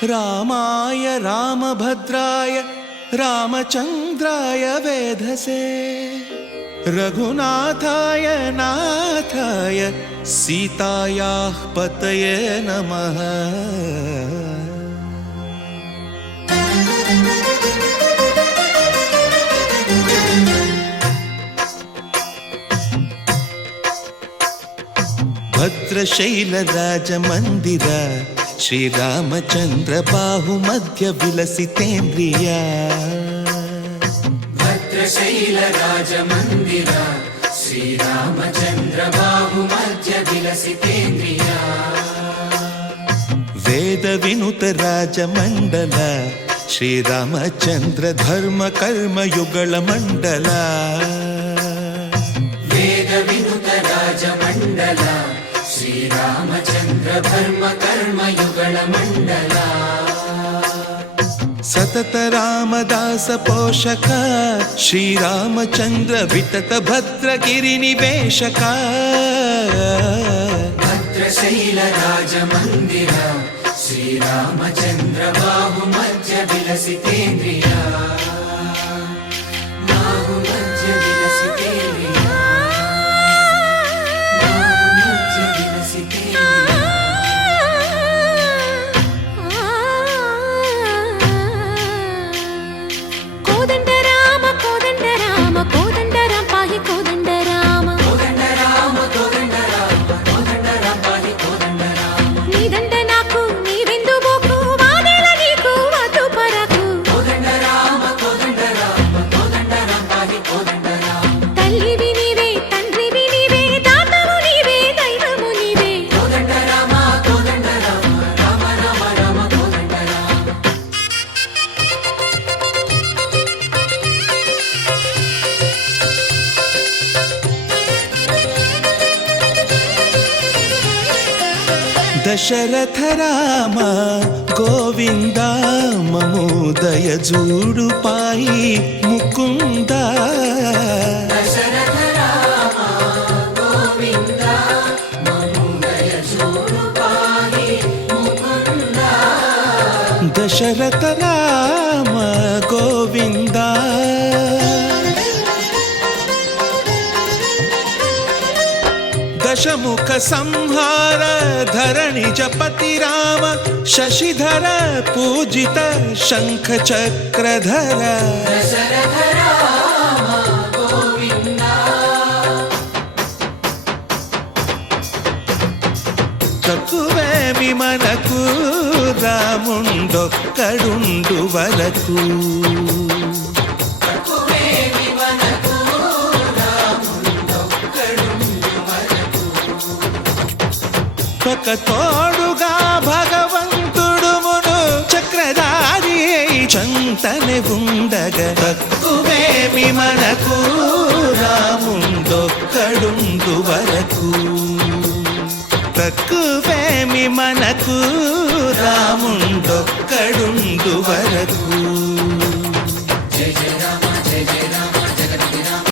रामाय रामभद्राय रामचन्द्राय वेधसे रघुनाथाय नाथाय सीतायाः पतये नमः। भद्रशैलराजमन्दिर श्रीरामचन्द्र बाहुमध्य विलसितेन्द्रिया। भद्रशैलराजमन्दिर श्रीरामचन्द्र बाहुमध्य विलसितेन्द्रिया। वेदविनुत राजमण्डल श्रीरामचन्द्र धर्म कर्म युगल मण्डल। वेदविनुत राजमण्डल श्रीरामचन्द्र धर्म कर्म युगल मण्डल। सतत रामदास पोषक श्रीरामचन्द्र वितत भद्रगिरि निवेशक। भद्रशैल राजमन्दिर श्रीरामचन्द्र बाहुमध्य विलसितेन्द्रिया। बाहुमध्य विलसितेन्द्रिया। बाहुमध्य विलसितेन्द्रिया। कोदंड राम कोदंड राम पाहि कोदंड राम। कोदंड राम कोदंड राम कोदंड राम पाहि कोदंड राम। नी दंड नाकु नी विंदु बोकु वादेल नीकु वधु परकु। कोदंड राम पाहि कोदंड राम। तल्लिवि नीवे तंड्रिवि नीवे दातवु नीवे दैवमु नीवे। कोदंड राम राम राम राम कोदंड राम। दशरथ राम गोविंद ममोदय जूडु पाई मुकुंद। दशरथ राम गोविंद ममोदय जूडु पाहि मुकुंद। दशरथ राम गोविंद दशमुख संहार धरणि जपति राम शशिधर पूजित शंख चक्रधर। दशरथ राम गोविंद। తక్కువేమి మనకు రాముండొక్కడుండు వరకు। తక్కువేమి మనకు రాముండొక్కడుండు వరకు। ఒక తోడుగా భగవంతుడు మును చక్రధారి చంతనే ఉండగా తక్కువేమి మనకు రాముండొక్కడుండు వరకు। తక్కువేమి మనకు రాముండొక్కడుండు వరకు। జయ జయ రామ జయ జయ రామ